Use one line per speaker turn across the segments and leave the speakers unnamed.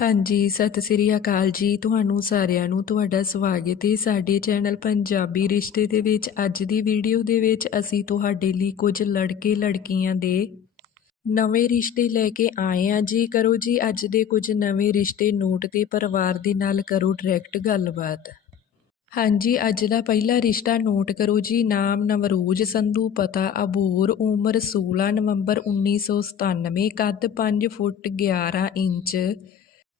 ਹਾਂਜੀ, ਸਤਿ ਸ੍ਰੀ ਅਕਾਲ ਜੀ। ਤੁਹਾਨੂੰ ਸਾਰਿਆਂ ਨੂੰ ਤੁਹਾਡਾ ਸਵਾਗਤ ਹੈ ਸਾਡੇ ਚੈਨਲ ਪੰਜਾਬੀ ਰਿਸ਼ਤੇ ਦੇ ਵਿੱਚ। ਅੱਜ ਦੀ ਵੀਡੀਓ ਦੇ ਵਿੱਚ ਅਸੀਂ ਤੁਹਾਡੇ ਲਈ ਕੁਝ ਲੜਕੇ ਲੜਕੀਆਂ ਦੇ ਨਵੇਂ ਰਿਸ਼ਤੇ ਲੈ ਕੇ ਆਏ ਹਾਂ। ਜੀ, ਕਰੋ ਜੀ, ਅੱਜ ਦੇ ਕੁਝ ਨਵੇਂ ਰਿਸ਼ਤੇ ਨੋਟ ਤੇ ਪਰਿਵਾਰ ਦੇ ਨਾਲ ਕਰੋ ਡਾਇਰੈਕਟ ਗੱਲਬਾਤ। ਹਾਂਜੀ, ਅੱਜ ਦਾ ਪਹਿਲਾ ਰਿਸ਼ਤਾ ਨੋਟ ਕਰੋ ਜੀ। ਨਾਮ ਨਵਰੋਜ ਸੰਧੂ, ਪਤਾ ਅਬੋਰ, ਉਮਰ 16 ਨਵੰਬਰ 1997 ਕੱਦ 5 ਫੁੱਟ 11 ਇੰਚ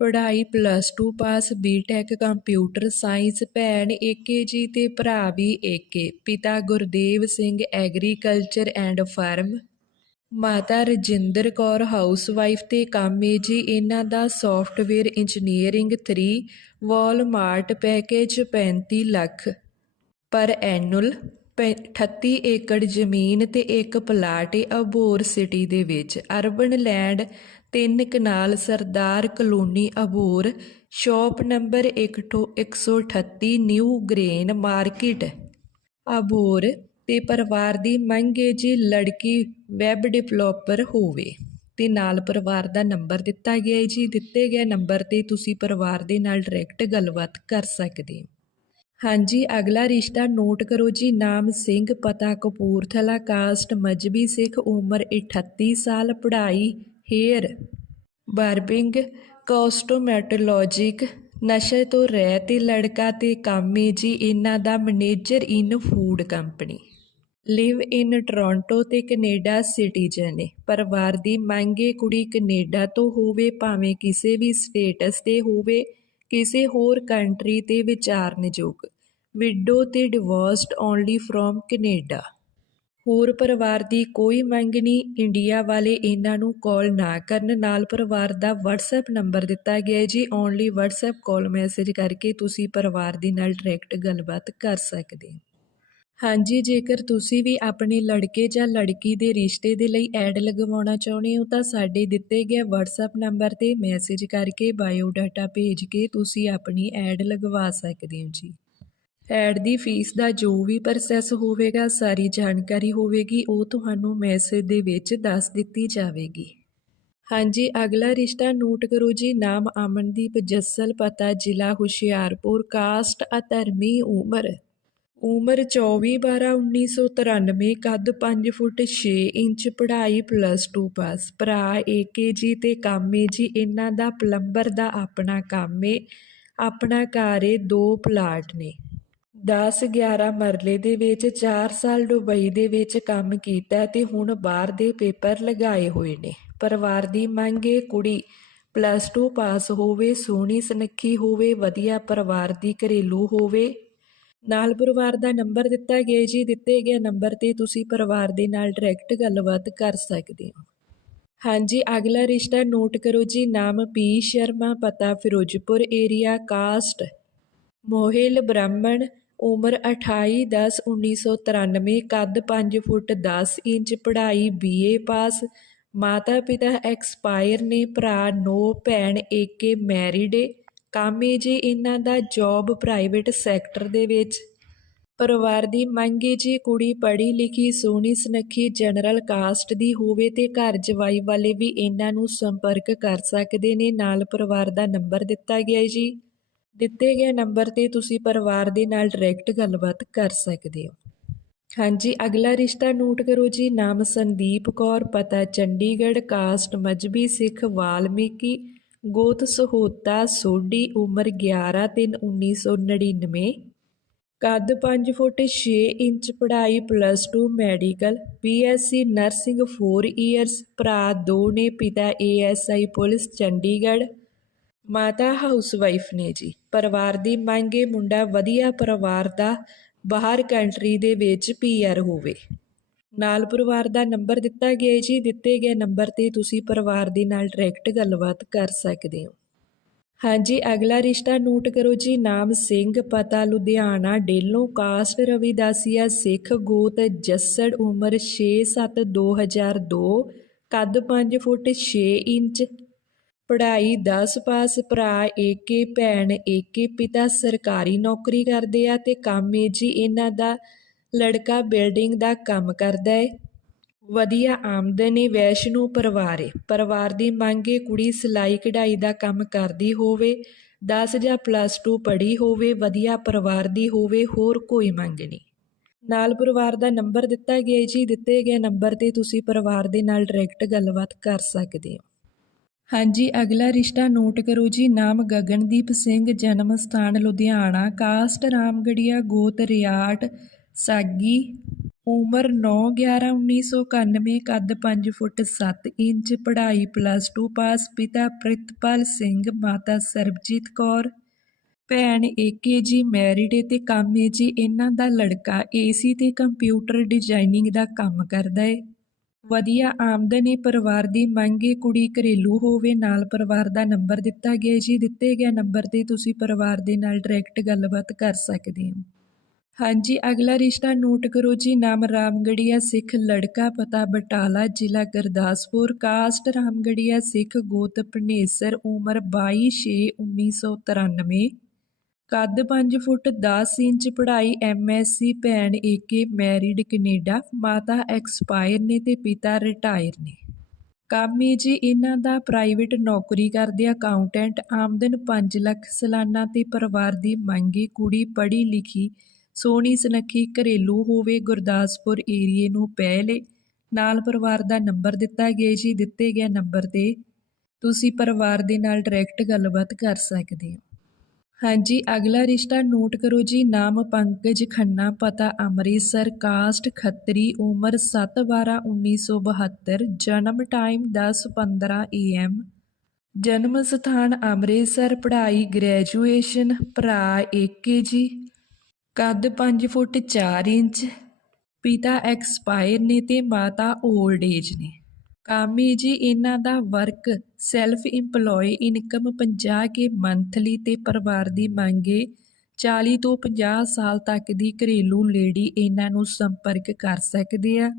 ਪੜ੍ਹਾਈ plus two pass B Tech computer science ਭੈਣ ਏਕੇ ਜੀ ਤੇ ਭਰਾ ਵੀ ਏਕੇ, ਪਿਤਾ Gurdev Singh agriculture and farm ਮਾਤਾ ਰਜਿੰਦਰ ਕੌਰ ਹਾਊਸਵਾਈਫ ਤੇ ਕੰਮ ਏ ਜੀ, ਇਹਨਾਂ ਦਾ software engineering 3 Walmart package 35 lakh ਪਰ ਐਨੂਅਲ 38 ਏਕੜ ਜ਼ਮੀਨ ਤੇ ਇੱਕ ਪਲਾਟ ਏ ਅਬੋਰ ਸਿਟੀ ਦੇ ਵਿੱਚ। ਅਰਬਨ ਲੈਂਡ ਤਿੰਨ ਕਨਾਲ ਸਰਦਾਰ ਕਲੋਨੀ ਅਬੋਰ ਸ਼ਾਪ ਨੰਬਰ 1 ਤੋਂ 138 ਨਿਊ ਗ੍ਰੇਨ ਮਾਰਕੀਟ ਅਬੋਰ ਤੇ ਪਰਿਵਾਰ ਦੀ ਮੰਗ ਹੈ ਜੀ ਲੜਕੀ ਵੈਬ ਡਿਵੈਲਪਰ ਹੋਵੇ। ਤੇ ਨਾਲ ਪਰਿਵਾਰ ਦਾ ਨੰਬਰ ਦਿੱਤਾ ਗਿਆ ਹੈ ਜੀ। ਦਿੱਤੇ ਗਏ ਨੰਬਰ ਤੇ ਤੁਸੀਂ ਪਰਿਵਾਰ ਦੇ ਨਾਲ ਡਾਇਰੈਕਟ ਗੱਲਬਾਤ ਕਰ ਸਕਦੇ ਹੋ। ਹਾਂਜੀ, ਅਗਲਾ ਰਿਸ਼ਤਾ ਨੋਟ ਕਰੋ ਜੀ, ਨਾਮ ਸਿੰਘ, ਪਤਾ ਕਪੂਰਥਲਾ, ਕਾਸਟ, ਮਜਬੀ ਸਿੱਖ, ਉਮਰ 38 ਸਾਲ, ਪੜ੍ਹਾਈ, ਹੇਅਰ, ਬਾਰਬਿੰਗ ਕੋਸਟੋਮੈਟੋਲੋਜਿਕ ਨਸ਼ੇ ਤੋਂ ਰਹਿਤ ਤੇ ਲੜਕਾ ਤੇ ਕਾਮੇ ਜੀ, ਇਹਨਾਂ ਦਾ manager in food company. Live in Toronto ਤੇ ਕੈਨੇਡਾ ਸਿਟੀਜ਼ਨ ਹੈ ਪਰਿਵਾਰ ਦੀ ਮੰਗੇ ਕੁੜੀ ਕੈਨੇਡਾ ਤੋਂ ਹੋਵੇ, ਭਾਵੇਂ ਕਿਸੇ ਵੀ ਸਟੇਟਸ ਤੇ ਹੋਵੇ, ਕਿਸੇ ਹੋਰ ਕੰਟਰੀ ਤੇ ਵਿਚਾਰਨਯੋਗ। ਵਿਡੋ ਅਤੇ ਡਿਵੋਰਸਡ ਓਨਲੀ ਫਰੋਮ ਕੈਨੇਡਾ ਹੋਰ ਪਰਿਵਾਰ ਦੀ ਕੋਈ ਮੰਗ ਨਹੀਂ ਇੰਡੀਆ ਵਾਲੇ ਇਹਨਾਂ ਨੂੰ ਕਾਲ ਨਾ ਕਰਨ ਨਾਲ ਪਰਿਵਾਰ ਦਾ WhatsApp ਨੰਬਰ ਦਿੱਤਾ ਗਿਆ ਹੈ। ਜੀ ਓਨਲੀ WhatsApp ਕਾਲ ਮੈਸੇਜ ਕਰਕੇ ਤੁਸੀਂ ਪਰਿਵਾਰ ਦੇ ਨਾਲ ਡਾਇਰੈਕਟ ਗੱਲਬਾਤ ਕਰ ਸਕਦੇ ਹੋ। ਹਾਂਜੀ, ਜੇਕਰ ਤੁਸੀਂ ਵੀ ਆਪਣੇ ਲੜਕੇ ਜਾਂ ਲੜਕੀ ਦੇ ਰਿਸ਼ਤੇ ਦੇ ਲਈ ਐਡ ਲਗਵਾਉਣਾ ਚਾਹੁੰਦੇ ਹੋ, ਤਾਂ ਸਾਡੇ ਦਿੱਤੇ ਗਏ WhatsApp ਨੰਬਰ ਤੇ ਮੈਸੇਜ ਕਰਕੇ ਬਾਇਓ ਡਾਟਾ ਭੇਜ ਕੇ ਤੁਸੀਂ ਆਪਣੀ ਐਡ ਲਗਵਾ ਸਕਦੇ ਹੋ ਜੀ। ਐਡ ਦੀ ਫੀਸ ਦਾ ਜੋ ਵੀ ਪ੍ਰੋਸੈਸ ਹੋਵੇਗਾ, ਸਾਰੀ ਜਾਣਕਾਰੀ ਹੋਵੇਗੀ, ਉਹ ਤੁਹਾਨੂੰ ਮੈਸੇਜ ਦੇ ਵਿੱਚ ਦੱਸ ਦਿੱਤੀ ਜਾਵੇਗੀ। ਹਾਂਜੀ, ਅਗਲਾ ਰਿਸ਼ਤਾ ਨੋਟ ਕਰੋ ਜੀ, ਨਾਮ ਅਮਨਦੀਪ ਜੱਸਲ, ਪਤਾ ਜ਼ਿਲ੍ਹਾ ਹੁਸ਼ਿਆਰਪੁਰ ਕਾਸਟ ਅਧਰਮੀ, ਉਮਰ। ਉਮਰ 24 12 1993 ਕੱਦ 5 ਫੁੱਟ 6 ਇੰਚ, ਪੜ੍ਹਾਈ ਪਲੱਸ 2 ਪਾਸ ਭਰਾ ਏਕੇ ਜੀ ਤੇ ਕਾਮੇ ਜੀ, ਇਹਨਾਂ ਦਾ ਪਲੰਬਰ ਦਾ ਆਪਣਾ ਕੰਮ ਏ। ਆਪਣਾ ਘਰ ਏ, ਦੋ ਪਲਾਟ ਨੇ। 10 11 ਮਰਲੇ ਦੇ ਵਿੱਚ 4 ਸਾਲ ਦੁਬਈ ਦੇ ਵਿੱਚ ਕੰਮ ਕੀਤਾ ਤੇ ਹੁਣ ਬਾਹਰ ਦੇ ਪੇਪਰ ਲਗਾਏ ਹੋਏ ਨੇ। ਪਰਿਵਾਰ ਦੀ ਮੰਗ ਏ, ਕੁੜੀ ਪਲੱਸ 2 ਪਾਸ ਹੋਵੇ, ਸੋਹਣੀ ਸੁਨੱਖੀ ਹੋਵੇ, ਵਧੀਆ ਪਰਿਵਾਰ ਦੀ ਘਰੇਲੂ ਹੋਵੇ। ਨਾਲ ਪਰਿਵਾਰ ਦਾ ਨੰਬਰ ਦਿੱਤਾ ਗਿਆ ਜੀ, ਦਿੱਤੇ ਗਏ ਨੰਬਰ ਤੇ ਤੁਸੀਂ ਪਰਿਵਾਰ ਦੇ ਨਾਲ ਡਾਇਰੈਕਟ ਗੱਲਬਾਤ ਕਰ ਸਕਦੇ ਹੋ। ਹਾਂਜੀ, ਅਗਲਾ ਰਿਸ਼ਤਾ ਨੋਟ ਕਰੋ ਜੀ, ਨਾਮ ਪੀ ਸ਼ਰਮਾ, ਪਤਾ ਫਿਰੋਜ਼ਪੁਰ ਏਰੀਆ ਕਾਸਟ ਮੋਹਿਲ, ਬ੍ਰਾਹਮਣ ਉਮਰ 28 10 1993 ਕੱਦ ਪੰਜ ਫੁੱਟ ਦਸ ਇੰਚ, ਪੜ੍ਹਾਈ ਬੀਏ ਪਾਸ। ਮਾਤਾ ਪਿਤਾ ਐਕਸਪਾਇਰ ਨੇ, ਭਰਾ, ਨੌ ਭੈਣ ਏਕੇ ਮੈਰਿਡ ਏ। ਕੰਮ ਏ ਜੀ ਇਹਨਾਂ ਦਾ ਜੌਬ ਪ੍ਰਾਈਵੇਟ ਸੈਕਟਰ ਦੇ ਵਿੱਚ। ਪਰਿਵਾਰ ਦੀ ਮੰਗ ਏ ਜੀ ਕੁੜੀ ਪੜ੍ਹੀ ਲਿਖੀ, ਸੋਹਣੀ, ਸੁਨੱਖੀ, ਜਨਰਲ ਕਾਸਟ ਦੀ ਹੋਵੇ ਤੇ ਘਰ ਜਵਾਈ ਵਾਲੇ ਵੀ ਇਹਨਾਂ ਨੂੰ ਸੰਪਰਕ ਕਰ ਸਕਦੇ ਨੇ। ਨਾਲ ਪਰਿਵਾਰ ਦਾ ਨੰਬਰ ਦਿੱਤਾ ਗਿਆ ਜੀ। ਦਿੱਤੇ ਗਏ ਨੰਬਰ ਤੇ ਤੁਸੀਂ ਪਰਿਵਾਰ ਦੇ ਨਾਲ ਡਾਇਰੈਕਟ ਗੱਲਬਾਤ ਕਰ ਸਕਦੇ ਹੋ। ਹਾਂਜੀ, ਅਗਲਾ ਰਿਸ਼ਤਾ ਨੋਟ ਕਰੋ ਜੀ। ਨਾਮ ਸੰਦੀਪ ਕੌਰ, ਪਤਾ ਚੰਡੀਗੜ੍ਹ, ਕਾਸਟ ਮਜਬੀ ਸਿੱਖ, ਵਾਲਮੀਕੀ, ਗੋਤ ਸਹੋਤਾ, ਸੋਢੀ, ਉਮਰ 11 3 1999 ਕੱਦ 5 ਫੁੱਟ 6 ਇੰਚ, ਪੜ੍ਹਾਈ plus 2 medical B Sc nursing 4 years ਭਰਾ ਦੋ ਨੇ, ਪਿਤਾ ਏਐਸਆਈ ਪੁਲਿਸ, ਚੰਡੀਗੜ੍ਹ। ਮਾਤਾ ਹਾਊਸਵਾਈਫ ਨੇ ਜੀ। ਪਰਿਵਾਰ ਦੀ ਮੰਗੇ ਮੁੰਡਾ ਵਧੀਆ ਪਰਿਵਾਰ ਦਾ ਬਾਹਰ ਕੰਟਰੀ ਦੇ ਵਿੱਚ ਪੀਆਰ ਹੋਵੇ। ਨਾਲ ਪਰਿਵਾਰ ਦਾ ਨੰਬਰ ਦਿੱਤਾ ਗਿਆ ਜੀ। ਦਿੱਤੇ ਗਏ ਨੰਬਰ ਤੇ ਤੁਸੀਂ ਪਰਿਵਾਰ ਦੇ ਨਾਲ ਡਾਇਰੈਕਟ ਗੱਲਬਾਤ ਕਰ ਸਕਦੇ ਹੋ। ਹਾਂਜੀ, ਅਗਲਾ ਰਿਸ਼ਤਾ ਨੋਟ ਕਰੋ ਜੀ। ਨਾਮ ਸਿੰਘ, ਪਤਾ ਲੁਧਿਆਣਾ, ਡੇਲੋਂ, ਕਾਸਟ, ਰਵਿਦਾਸੀਆ, ਸਿੱਖ, ਗੋਤ, ਜੱਸੜ, ਉਮਰ 6-7 2002 ਕੱਦ 5 ਫੁੱਟ 6 ਇੰਚ ਪੜ੍ਹਾਈ 10 ਪਾਸ ਭਰਾ, ਏਕੇ ਭੈਣ, ਏਕੇ ਪਿਤਾ ਸਰਕਾਰੀ ਨੌਕਰੀ ਕਰਦੇ ਆ ਤੇ ਕੰਮ ਏ ਜੀ ਇਹਨਾਂ ਦਾ ਲੜਕਾ ਬਿਲਡਿੰਗ ਦਾ ਕੰਮ ਕਰਦਾ ਹੈ ਵਧੀਆ ਆਮਦਨ ਏ, ਵੈਸ਼ਨੂ ਪਰਿਵਾਰ ਏ। ਪਰਿਵਾਰ ਦੀ ਮੰਗ ਏ ਕੁੜੀ ਸਿਲਾਈ ਕਢਾਈ ਦਾ ਕੰਮ ਕਰਦੀ ਹੋਵੇ 10 ਜਾਂ ਪਲੱਸ 2 ਪੜ੍ਹੀ ਹੋਵੇ, ਵਧੀਆ ਪਰਿਵਾਰ ਦੀ ਹੋਵੇ, ਹੋਰ ਕੋਈ ਮੰਗ ਨਹੀਂ। ਨਾਲ ਪਰਿਵਾਰ ਦਾ ਨੰਬਰ ਦਿੱਤਾ ਗਿਆ ਜੀ, ਦਿੱਤੇ ਗਏ ਨੰਬਰ ਤੇ ਤੁਸੀਂ ਪਰਿਵਾਰ ਦੇ ਨਾਲ ਡਾਇਰੈਕਟ ਗੱਲਬਾਤ ਕਰ ਸਕਦੇ ਹੋ। ਹਾਂਜੀ, ਅਗਲਾ ਰਿਸ਼ਤਾ ਨੋਟ ਕਰੋ ਜੀ। ਨਾਮ ਗਗਨਦੀਪ ਸਿੰਘ, ਜਨਮ ਸਥਾਨ ਲੁਧਿਆਣਾ। ਕਾਸਟ ਰਾਮਗੜੀਆ, ਗੋਤ ਰਿਆਟ, ਸਾਗੀ। ਉਮਰ 9/11/1991 ਕੱਦ 5 ਫੁੱਟ 7 ਇੰਚ, ਪੜ੍ਹਾਈ ਪਲੱਸ 2 ਪਾਸ ਪਿਤਾ ਪ੍ਰਿਤਪਾਲ ਸਿੰਘ, ਮਾਤਾ ਸਰਬਜੀਤ ਕੌਰ। ਭੈਣ ਏਕੇ ਜੀ ਮੈਰਿਡ ਏ ਤੇ ਕਾਮੇ ਜੀ। ਇਹਨਾਂ ਦਾ ਲੜਕਾ ਏਸੀ ਤੇ ਕੰਪਿਊਟਰ ਡਿਜ਼ਾਈਨਿੰਗ ਦਾ ਕੰਮ ਕਰਦਾ ਏ। ਵਧੀਆ ਆਮਦਨ ਏ ਪਰਿਵਾਰ ਦੀ ਮੰਗ ਏ ਕੁੜੀ ਘਰੇਲੂ ਹੋਵੇ, ਨਾਲ ਪਰਿਵਾਰ ਦਾ ਨੰਬਰ ਦਿੱਤਾ ਗਿਆ ਜੀ, ਦਿੱਤੇ ਗਿਆ ਨੰਬਰ ਤੇ ਤੁਸੀਂ ਪਰਿਵਾਰ ਦੇ ਨਾਲ ਡਾਇਰੈਕਟ ਗੱਲਬਾਤ ਕਰ ਸਕਦੇ ਹੋ। ਹਾਂਜੀ, ਅਗਲਾ ਰਿਸ਼ਤਾ ਨੋਟ ਕਰੋ ਜੀ, ਨਾਮ ਰਾਮਗੜੀਆ ਸਿੱਖ, ਲੜਕਾ ਪਤਾ ਬਟਾਲਾ, ਜ਼ਿਲ੍ਹਾ ਗੁਰਦਾਸਪੁਰ, ਕਾਸਟ ਰਾਮਗੜੀਆ ਸਿੱਖ, ਗੋਤ ਭਨੇਸਰ ਉਮਰ 22/6/1993 ਕੱਦ 5 ਫੁੱਟ 10 ਇੰਚ ਪੜ੍ਹਾਈ ਐਮਐਸਸੀ ਭੈਣ ਏਕੇ ਮੈਰਿਡ ਕੈਨੇਡਾ, ਮਾਤਾ ਐਕਸਪਾਇਰ ਨੇ ਤੇ ਪਿਤਾ ਰਿਟਾਇਰ ਨੇ। ਕੰਮ ਏ ਜੀ ਇਹਨਾਂ ਦਾ ਪ੍ਰਾਈਵੇਟ ਨੌਕਰੀ ਕਰਦੇ ਅਕਾਊਂਟੈਂਟ, ਆਮਦਨ 5 ਲੱਖ ਸਾਲਾਨਾ ਤੇ ਪਰਿਵਾਰ ਦੀ ਮੰਗੀ ਕੁੜੀ ਪੜ੍ਹੀ ਲਿਖੀ, ਸੋਹਣੀ ਸੁਨੱਖੀ ਘਰੇਲੂ ਹੋਵੇ ਗੁਰਦਾਸਪੁਰ ਏਰੀਏ ਨੂੰ ਪਹਿਲੇ ਨਾਲ ਪਰਿਵਾਰ ਦਾ ਨੰਬਰ ਦਿੱਤਾ ਗਿਆ ਜੀ, ਦਿੱਤੇ ਗਏ ਨੰਬਰ ਤੇ ਤੁਸੀਂ ਪਰਿਵਾਰ ਦੇ ਨਾਲ ਡਾਇਰੈਕਟ ਗੱਲਬਾਤ ਕਰ ਸਕਦੇ ਹੋ। ਹਾਂਜੀ, ਅਗਲਾ ਰਿਸ਼ਤਾ ਨੋਟ ਕਰੋ ਜੀ। ਨਾਮ ਪੰਕਜ ਖੰਨਾ, ਪਤਾ ਅੰਮ੍ਰਿਤਸਰ, ਕਾਸਟ ਖੱਤਰੀ, ਉਮਰ 7/12/1972 ਜਨਮ ਟਾਈਮ 10:15 ਏਐਮ ਜਨਮ ਸਥਾਨ ਅੰਮ੍ਰਿਤਸਰ, ਪੜ੍ਹਾਈ ਗ੍ਰੈਜੂਏਸ਼ਨ, ਭਰਾ ਏਕੇ ਜੀ। ਕੱਦ 5 ਫੁੱਟ 4 ਇੰਚ। ਪਿਤਾ ਐਕਸਪਾਇਰ ਨੇ ਤੇ ਮਾਤਾ 올ਡ ਏਜ ਨੇ। ਕੰਮ ਜੀ, ਇਹਨਾਂ ਦਾ work self employ income 50 K monthly ਤੇ ਪਰਿਵਾਰ ਦੀ ਮੰਗੇ 40 ਤੋਂ 50 ਸਾਲ ਤੱਕ ਦੀ ਘਰੇਲੂ ਲੇਡੀ ਇਹਨਾਂ ਨੂੰ ਸੰਪਰਕ ਕਰ ਸਕਦੇ ਆ।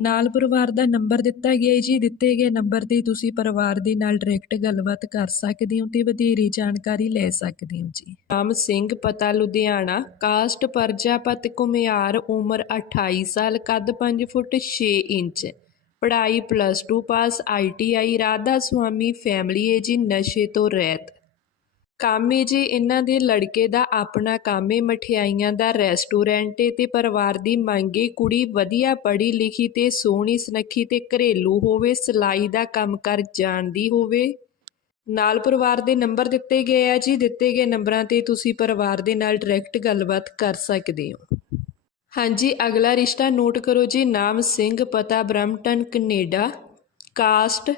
ਨਾਲ ਪਰਿਵਾਰ ਦਾ ਨੰਬਰ ਦਿੱਤਾ ਗਿਆ ਹੈ ਜੀ, ਦਿੱਤੇ ਗਏ ਨੰਬਰ ਤੇ ਤੁਸੀਂ ਪਰਿਵਾਰ ਦੇ ਨਾਲ ਡਾਇਰੈਕਟ ਗੱਲਬਾਤ ਕਰ ਸਕਦੇ ਹੋ ਤੇ ਵਧੇਰੇ ਜਾਣਕਾਰੀ ਲੈ ਸਕਦੇ ਹੋ ਜੀ। ਰਾਮ ਸਿੰਘ, ਪਤਾ ਲੁਧਿਆਣਾ, ਕਾਸਟ ਪਰਜਾਪਤ ਕੁਮਿਆਰ ਉਮਰ 28 ਸਾਲ, ਕੱਦ 5 ਫੁੱਟ 6 ਇੰਚ। ਪੜ੍ਹਾਈ plus 2 pass ITI Radha Soami family ਹੈ ਜੀ, ਨਸ਼ੇ ਤੋਂ ਰਹਿਤ। ਕੰਮ ਏ ਜੀ, ਇਹਨਾਂ ਦੇ ਲੜਕੇ ਦਾ ਆਪਣਾ ਕੰਮ ਏ, ਮਠਿਆਈਆਂ ਦਾ ਰੈਸਟੋਰੈਂਟ ਏ ਤੇ ਪਰਿਵਾਰ ਦੀ ਮੰਗ ਮੰਗੇ ਕੁੜੀ ਵਧੀਆ ਪੜ੍ਹੀ ਲਿਖੀ ਤੇ ਸੋਹਣੀ ਸੁਨੱਖੀ ਤੇ ਘਰੇਲੂ ਹੋਵੇ, ਸਿਲਾਈ ਦਾ ਕੰਮ ਕਰ ਜਾਣਦੀ ਹੋਵੇ। ਨਾਲ ਪਰਿਵਾਰ ਦੇ ਨੰਬਰ ਦਿੱਤੇ ਗਏ ਆ ਜੀ, ਦਿੱਤੇ ਗਏ ਨੰਬਰਾਂ ਤੇ ਤੁਸੀਂ ਪਰਿਵਾਰ ਦੇ ਨਾਲ ਡਾਇਰੈਕਟ ਗੱਲਬਾਤ ਕਰ ਸਕਦੇ ਹੋ। ਹਾਂਜੀ, ਅਗਲਾ ਰਿਸ਼ਤਾ ਨੋਟ ਕਰੋ ਜੀ। ਨਾਮ ਸਿੰਘ, ਪਤਾ ਬ੍ਰਮਟਨ ਕੈਨੇਡਾ। ਕਾਸਟ,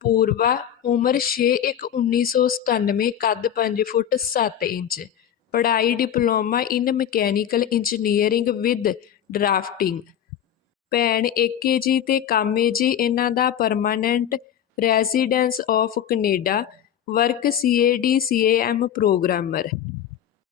ਪੂਰਵਾ, ਉਮਰ 6/1/1997 ਕੱਦ 5 ਫੁੱਟ 7 ਇੰਚ। ਪੜ੍ਹਾਈ, diploma in mechanical engineering with drafting. ਭੈਣ ਏਕੇ ਜੀ ਤੇ ਕਾਮੇ ਜੀ, ਇਹਨਾਂ ਦਾ permanent residence of Canada, work CAD CAM programmer.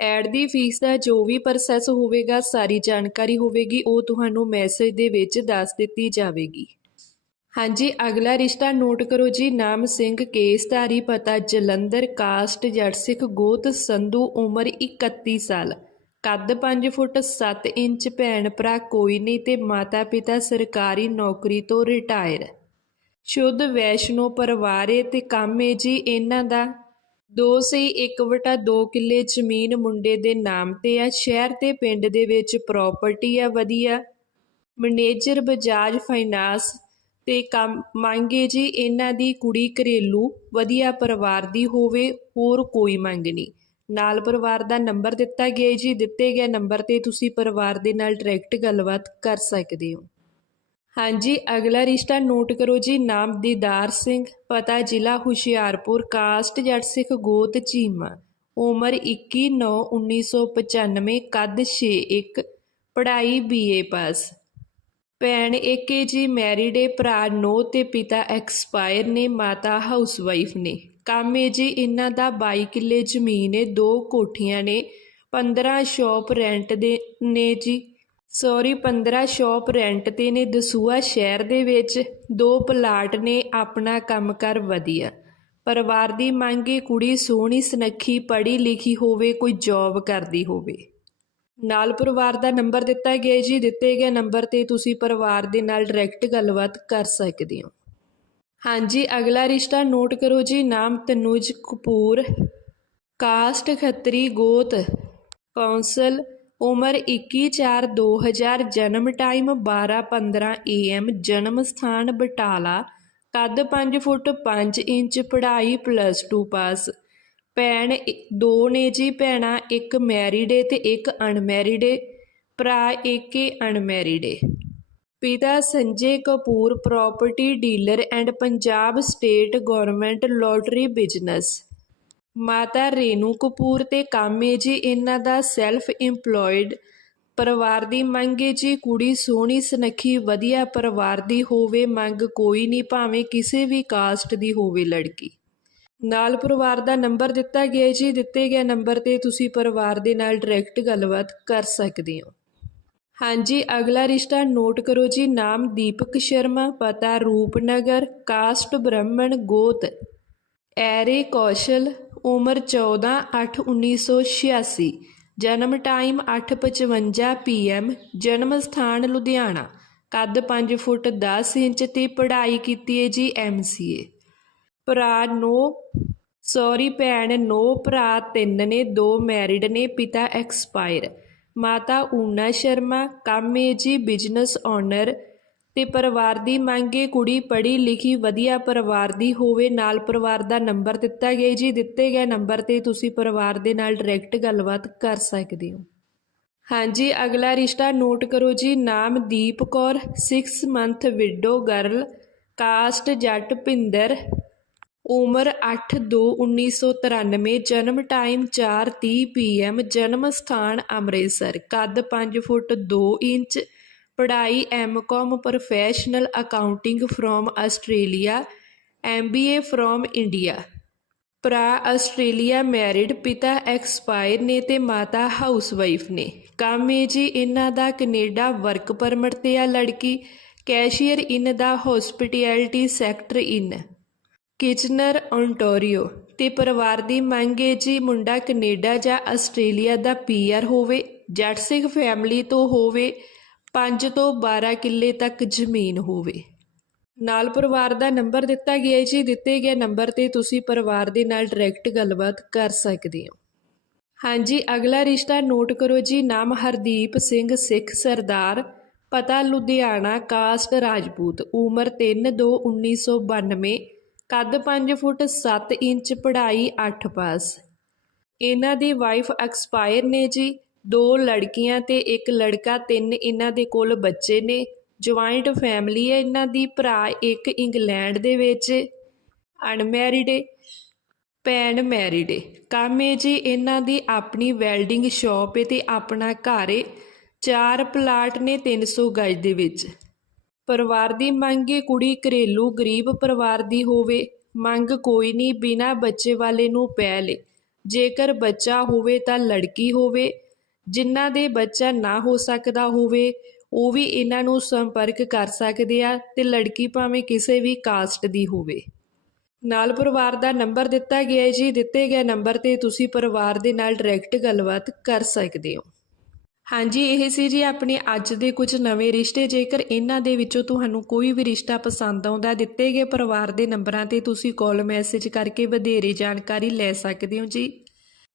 Add the fees ਦਾ ਜੋ ਵੀ ਪ੍ਰੋਸੈਸ ਹੋਵੇਗਾ, ਸਾਰੀ ਜਾਣਕਾਰੀ ਹੋਵੇਗੀ, ਉਹ ਤੁਹਾਨੂੰ ਮੈਸੇਜ ਦੇ ਵਿੱਚ ਦੱਸ ਦਿੱਤੀ ਜਾਵੇਗੀ। ਹਾਂਜੀ, ਅਗਲਾ ਰਿਸ਼ਤਾ ਨੋਟ ਕਰੋ ਜੀ, ਨਾਮ ਸਿੰਘ, ਕੇਸਧਾਰੀ, ਪਤਾ, ਜਲੰਧਰ ਕਾਸਟ ਜੱਟ ਸਿੱਖ ਗੋਤ, ਸੰਧੂ, ਉਮਰ 31 ਸਾਲ। ਕੱਦ 5 ਫੁੱਟ 7 ਇੰਚ, ਭੈਣ ਭਰਾ ਕੋਈ ਨਹੀਂ ਤੇ ਮਾਤਾ ਪਿਤਾ ਸਰਕਾਰੀ ਨੌਕਰੀ ਤੋਂ ਰਿਟਾਇਰ ਸ਼ੁੱਧ ਵੈਸ਼ਨੋ ਪਰਿਵਾਰੇ ਤੇ ਕੰਮ ਏ ਜੀ ਇਹਨਾਂ ਦਾ। ਦੋ ਸਹੀ, ਇੱਕ ਵਟਾ ਦੋ ਕਿੱਲੇ ਜ਼ਮੀਨ ਮੁੰਡੇ ਦੇ ਨਾਮ ਤੇ ਆ। ਸ਼ਹਿਰ ਤੇ ਪਿੰਡ ਦੇ ਵਿੱਚ ਪ੍ਰਾਪਰਟੀ ਆ, ਵਧੀਆ। ਮੈਨੇਜਰ ਬਜਾਜ ਫਾਈਨਾਂਸ ਤੇ ਕੰਮ, ਮੰਗੇ ਜੀ ਇਹਨਾਂ ਦੀ ਕੁੜੀ ਘਰੇਲੂ, ਵਧੀਆ ਪਰਿਵਾਰ ਦੀ ਹੋਵੇ, ਹੋਰ ਕੋਈ ਮੰਗ ਨਹੀਂ। ਨਾਲ ਪਰਿਵਾਰ ਦਾ ਨੰਬਰ ਦਿੱਤਾ ਗਿਆ ਜੀ, ਦਿੱਤੇ ਗਏ ਨੰਬਰ ਤੇ ਤੁਸੀਂ ਪਰਿਵਾਰ ਦੇ ਨਾਲ ਡਾਇਰੈਕਟ ਗੱਲਬਾਤ ਕਰ ਸਕਦੇ ਹੋ। ਹਾਂਜੀ, ਅਗਲਾ ਰਿਸ਼ਤਾ ਨੋਟ ਕਰੋ ਜੀ, ਨਾਮ ਦੀਦਾਰ ਸਿੰਘ, ਪਤਾ ਜ਼ਿਲ੍ਹਾ ਹੁਸ਼ਿਆਰਪੁਰ, ਕਾਸਟ ਜੱਟ ਸਿੱਖ ਗੋਤ ਚੀਮਾ ਉਮਰ 21/9/1995 ਕੱਦ 6/1 ਪੜ੍ਹਾਈ ਬੀਏ ਪਾਸ। ਭੈਣ ਏਕੇ ਜੀ ਮੈਰਿਡ ਏ, ਭਰਾ ਨੋ ਤੇ ਪਿਤਾ ਐਕਸਪਾਇਰ ਨੇ, ਮਾਤਾ ਹਾਊਸਵਾਈਫ ਨੇ। ਕੰਮ ਏ ਜੀ, ਇਹਨਾਂ ਦਾ 22 ਕਿੱਲੇ ਜ਼ਮੀਨ ਏ, ਦੋ ਕੋਠੀਆਂ ਨੇ 15 ਸ਼ਾਪ ਰੈਂਟ ਦੇ ਨੇ ਜੀ। ਸੌਰੀ 15 ਸ਼ਾਪ ਰੈਂਟ ਤੇ ਨੇ ਦਸੂਆ ਸ਼ਹਿਰ ਦੇ ਵਿੱਚ। ਦੋ ਪਲਾਟ ਨੇ ਆਪਣਾ ਕੰਮਕਾਰ ਵਧੀਆ। ਪਰਿਵਾਰ ਦੀ ਮੰਗ ਹੈ ਕੁੜੀ ਸੋਹਣੀ, ਸੁਨੱਖੀ, ਪੜ੍ਹੀ ਲਿਖੀ ਹੋਵੇ, ਕੋਈ ਜੌਬ ਕਰਦੀ ਹੋਵੇ। ਨਾਲ ਪਰਿਵਾਰ ਦਾ ਨੰਬਰ ਦਿੱਤਾ ਗਿਆ ਜੀ। ਦਿੱਤੇ ਗਏ ਨੰਬਰ ਤੇ ਤੁਸੀਂ ਪਰਿਵਾਰ ਦੇ ਨਾਲ ਡਾਇਰੈਕਟ ਗੱਲਬਾਤ ਕਰ ਸਕਦੇ ਹੋ। ਹਾਂਜੀ, ਅਗਲਾ ਰਿਸ਼ਤਾ ਨੋਟ ਕਰੋ ਜੀ। ਨਾਮ ਤਨੁਜ ਕਪੂਰ। ਕਾਸਟ ਖੱਤਰੀ ਗੋਤ। ਕੌਂਸਲ ਉਮਰ ਇੱਕੀ ਚਾਰ ਦੋ ਹਜ਼ਾਰ ਜਨਮ ਟਾਈਮ 12:15 AM ਜਨਮ ਸਥਾਨ ਬਟਾਲਾ ਕੱਦ 5 ਫੁੱਟ 5 ਇੰਚ ਪੜ੍ਹਾਈ ਪਲੱਸ 2 ਪਾਸ ਭੈਣ ਦੋ ਨੇ ਜੀ ਭੈਣਾਂ, ਇੱਕ ਮੈਰਿਡ ਏ ਤੇ ਇੱਕ ਅਨਮੈਰਿਡ ਏ। ਭਰਾ ਇੱਕ ਏ ਅਨਮੈਰਿਡ ਏ। ਪਿਤਾ Sanjay Kapoor property dealer and Punjab state government lottery business ਮਾਤਾ ਰੇਨੂ ਕਪੂਰ ਤੇ ਕਾਮੇ ਜੀ, ਇਹਨਾਂ ਦਾ ਸੈਲਫ ਇੰਪਲੋਇਡ ਪਰਿਵਾਰ ਦੀ ਮੰਗ ਮੰਗੇ ਜੀ, ਕੁੜੀ ਸੋਹਣੀ ਸੁਨੱਖੀ ਵਧੀਆ ਪਰਿਵਾਰ ਦੀ ਹੋਵੇ, ਮੰਗ ਕੋਈ ਨਹੀਂ, ਭਾਵੇਂ ਕਿਸੇ ਵੀ ਕਾਸਟ ਦੀ ਹੋਵੇ ਲੜਕੀ। ਨਾਲ ਪਰਿਵਾਰ ਦਾ ਨੰਬਰ ਦਿੱਤਾ ਗਿਆ ਜੀ, ਦਿੱਤੇ ਗਏ ਨੰਬਰ ਤੇ ਤੁਸੀਂ ਪਰਿਵਾਰ ਦੇ ਨਾਲ ਡਾਇਰੈਕਟ ਗੱਲਬਾਤ ਕਰ ਸਕਦੇ ਹੋ। ਹਾਂਜੀ, ਅਗਲਾ ਰਿਸ਼ਤਾ ਨੋਟ ਕਰੋ ਜੀ, ਨਾਮ ਦੀਪਕ ਸ਼ਰਮਾ, ਪਤਾ ਰੂਪਨਗਰ ਕਾਸਟ ਬ੍ਰਾਹਮਣ, ਗੋਤ, ਐਰੇ ਕੌਸ਼ਲ ਉਮਰ 14 8 1986 ਜਨਮ ਟਾਈਮ 8:55 ਪੀਐਮ ਜਨਮ ਸਥਾਨ ਲੁਧਿਆਣਾ, ਕੱਦ 5 ਫੁੱਟ 10 ਇੰਚ ਤੇ ਪੜ੍ਹਾਈ ਕੀਤੀ ਹੈ ਜੀ ਐਮਸੀਏ ਭਰਾ ਨੋ, ਸੌਰੀ ਭੈਣ ਨੋ, ਭਰਾ ਤਿੰਨ ਨੇ, ਦੋ ਮੈਰਿਡ ਨੇ, ਪਿਤਾ ਐਕਸਪਾਇਰ। ਮਾਤਾ ਊਨਾ ਸ਼ਰਮਾ, ਕੰਮ ਏ ਜੀ ਬਿਜ਼ਨਸ ਓਨਰ ਤੇ ਪਰਿਵਾਰ ਦੀ ਮੰਗੇ ਕੁੜੀ ਪੜ੍ਹੀ ਲਿਖੀ ਵਧੀਆ ਪਰਿਵਾਰ ਦੀ ਹੋਵੇ, ਨਾਲ ਪਰਿਵਾਰ ਦਾ ਨੰਬਰ ਦਿੱਤਾ ਗਿਆ ਜੀ। ਦਿੱਤੇ ਗਏ ਨੰਬਰ ਤੇ ਤੁਸੀਂ ਪਰਿਵਾਰ ਦੇ ਨਾਲ ਡਾਇਰੈਕਟ ਗੱਲਬਾਤ ਕਰ ਸਕਦੇ ਹੋ। ਹਾਂਜੀ, ਅਗਲਾ ਰਿਸ਼ਤਾ ਨੋਟ ਕਰੋ ਜੀ। ਨਾਮ Deep Kaur 6 month widow girl caste Jatt Bhinder ਉਮਰ 8/2/1993 ਜਨਮ ਟਾਈਮ 4:30 ਪੀਐਮ ਜਨਮ ਸਥਾਨ ਅੰਮ੍ਰਿਤਸਰ, ਕੱਦ 5 ਫੁੱਟ 2 ਇੰਚ ਪੜ੍ਹਾਈ M Com professional accounting from Australia, MBA from India. ਭਰਾ ਆਸਟ੍ਰੇਲੀਆ ਮੈਰਿਡ, ਪਿਤਾ ਐਕਸਪਾਇਰ ਨੇ ਤੇ ਮਾਤਾ ਹਾਊਸਵਾਈਫ ਨੇ। ਕੰਮ ਏ ਜੀ ਇਹਨਾਂ ਦਾ ਕੈਨੇਡਾ ਵਰਕ ਪਰਮਿਟ ਤੇ ਆ ਲੜਕੀ, cashier in the hospitality sector in. Kitchener Ontario ਤੇ ਪਰਿਵਾਰ ਦੀ ਮੰਗ ਹੈ ਜੀ ਮੁੰਡਾ ਕੈਨੇਡਾ ਜਾਂ ਆਸਟ੍ਰੇਲੀਆ ਦਾ ਪੀਆਰ ਹੋਵੇ, ਜੱਟ ਸਿੱਖ ਫੈਮਿਲੀ ਤੋਂ ਹੋਵੇ 5 ਤੋਂ 12 ਕਿੱਲੇ ਤੱਕ ਜ਼ਮੀਨ ਹੋਵੇ। ਨਾਲ ਪਰਿਵਾਰ ਦਾ ਨੰਬਰ ਦਿੱਤਾ ਗਿਆ ਜੀ। ਦਿੱਤੇ ਗਏ ਨੰਬਰ ਤੇ ਤੁਸੀਂ ਪਰਿਵਾਰ ਦੇ ਨਾਲ ਡਾਇਰੈਕਟ ਗੱਲਬਾਤ ਕਰ ਸਕਦੇ ਹੋ। ਹਾਂਜੀ, ਅਗਲਾ ਰਿਸ਼ਤਾ ਨੋਟ ਕਰੋ ਜੀ। ਨਾਮ ਹਰਦੀਪ ਸਿੰਘ ਸਿੱਖ ਸਰਦਾਰ, ਪਤਾ ਲੁਧਿਆਣਾ, ਕਾਸਟ ਰਾਜਪੂਤ। ਉਮਰ 3/2/1992 ਕੱਦ 5 ਫੁੱਟ 7 ਇੰਚ, ਪੜ੍ਹਾਈ 8 ਪਾਸ। ਇਹਨਾਂ ਦੀ ਵਾਈਫ ਐਕਸਪਾਇਰ ਨੇ ਜੀ। ਦੋ ਲੜਕੀਆਂ ਤੇ ਇੱਕ ਲੜਕਾ, ਤਿੰਨ ਇਹਨਾਂ ਦੇ ਕੋਲ ਬੱਚੇ ਨੇ। ਜੁਆਇੰਟ ਫੈਮਿਲੀ ਹੈ ਇਹਨਾਂ ਦੀ, ਭਰਾ ਇੱਕ ਇੰਗਲੈਂਡ ਦੇ ਵਿੱਚ, ਅਨਮੈਰਿਡ ਏ, ਭੈਣ ਮੈਰਿਡ ਏ। ਕੰਮ ਏ ਜੀ ਇਹਨਾਂ ਦੀ ਆਪਣੀ ਵੈਲਡਿੰਗ ਸ਼ਾਪ ਏ ਤੇ ਆਪਣਾ ਘਰ ਏ। ਚਾਰ ਪਲਾਟ ਨੇ 300 ਗਜ ਦੇ ਵਿੱਚ। ਪਰਿਵਾਰ ਦੀ ਮੰਗ ਏ ਕੁੜੀ ਘਰੇਲੂ ਗਰੀਬ ਪਰਿਵਾਰ ਦੀ ਹੋਵੇ। ਮੰਗ ਕੋਈ ਨਹੀਂ, ਬਿਨਾ ਬੱਚੇ ਵਾਲੇ ਨੂੰ ਪੈ ਲੇ ਜੇਕਰ ਬੱਚਾ ਹੋਵੇ ਤਾਂ ਲੜਕੀ ਹੋਵੇ। ਜਿਨ੍ਹਾਂ ਦੇ ਬੱਚਾ ਨਾ ਹੋ ਸਕਦਾ ਹੋਵੇ, ਉਹ ਵੀ ਇਹਨਾਂ ਨੂੰ ਸੰਪਰਕ ਕਰ ਸਕਦੇ ਆ ਤੇ ਲੜਕੀ ਭਾਵੇਂ ਕਿਸੇ ਵੀ ਕਾਸਟ ਦੀ ਹੋਵੇ। ਨਾਲ ਪਰਿਵਾਰ ਦਾ ਨੰਬਰ ਦਿੱਤਾ ਗਿਆ ਹੈ ਜੀ। ਦਿੱਤੇ ਗਏ ਨੰਬਰ ਤੇ ਤੁਸੀਂ ਪਰਿਵਾਰ ਦੇ ਨਾਲ ਡਾਇਰੈਕਟ ਗੱਲਬਾਤ ਕਰ ਸਕਦੇ ਹੋ। ਹਾਂਜੀ, ਇਹ ਸੀ ਜੀ ਆਪਣੇ ਅੱਜ ਦੇ ਕੁਝ ਨਵੇਂ ਰਿਸ਼ਤੇ। ਜੇਕਰ ਇਹਨਾਂ ਦੇ ਵਿੱਚੋਂ ਤੁਹਾਨੂੰ ਕੋਈ ਵੀ ਰਿਸ਼ਤਾ ਪਸੰਦ ਆਉਂਦਾ, ਦਿੱਤੇ ਗਏ ਪਰਿਵਾਰ ਦੇ ਨੰਬਰਾਂ ਤੇ ਤੁਸੀਂ ਕਾਲ ਮੈਸੇਜ ਕਰਕੇ ਵਧੇਰੇ ਜਾਣਕਾਰੀ ਲੈ ਸਕਦੇ ਹੋ ਜੀ।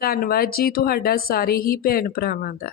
ਧੰਨਵਾਦ ਜੀ ਤੁਹਾਡਾ ਸਾਰੇ ਹੀ ਭੈਣ ਭਰਾਵਾਂ ਦਾ।